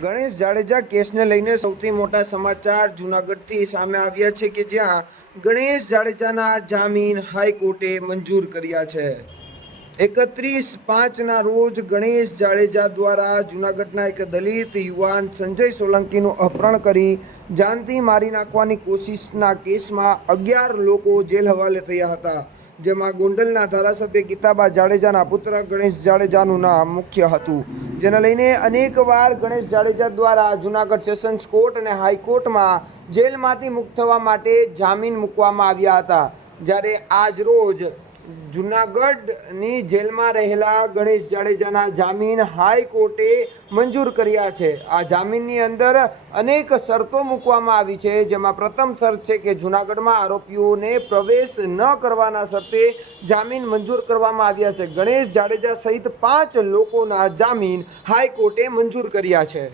ગણેશ જાડેજા કેસને લઈને સૌથી મોટા સમાચાર જૂનાગઢથી સામે આવ્યા છે કે જ્યાં ગણેશ જાડેજાના જામીન હાઈકોર્ટે મંજૂર કર્યા છે. એકત્રીસ પાંચના રોજ ગણેશ જાડેજા દ્વારા જૂનાગઢના એક દલિત યુવાન સંજય સોલંકીનું અપહરણ કરી જાનથી મારી નાખવાની કોશિશના કેસમાં અગિયાર લોકો જેલ હવાલે થયા હતા, જેમાં ગોંડલના ધારાસભ્ય ગીતાબા જાડેજાના પુત્ર ગણેશ જાડેજાનું નામ મુખ્ય હતું. જેને લઈને અનેકવાર ગણેશ જાડેજા દ્વારા જૂનાગઢ સેશન્સ કોર્ટ અને હાઈકોર્ટમાં જેલમાંથી મુક્ત થવા માટે જામીન મૂકવામાં આવ્યા હતા. જ્યારે આજ રોજ જૂનાગઢની જેલમાં રહેલા ગણેશ જાડેજાના જામીન હાઈકોર્ટે મંજૂર કર્યા છે. આ જામીનની અંદર અનેક શરતો મૂકવામાં આવી છે. જેમાં પ્રથમ શરત છે કે જૂનાગઢમાં આરોપીઓને પ્રવેશ ન કરવાના શરતે જામીન મંજૂર કરવામાં આવ્યા છે. ગણેશ જાડેજા સહિત પાંચ લોકોના જામીન હાઈકોર્ટે મંજૂર કર્યા છે.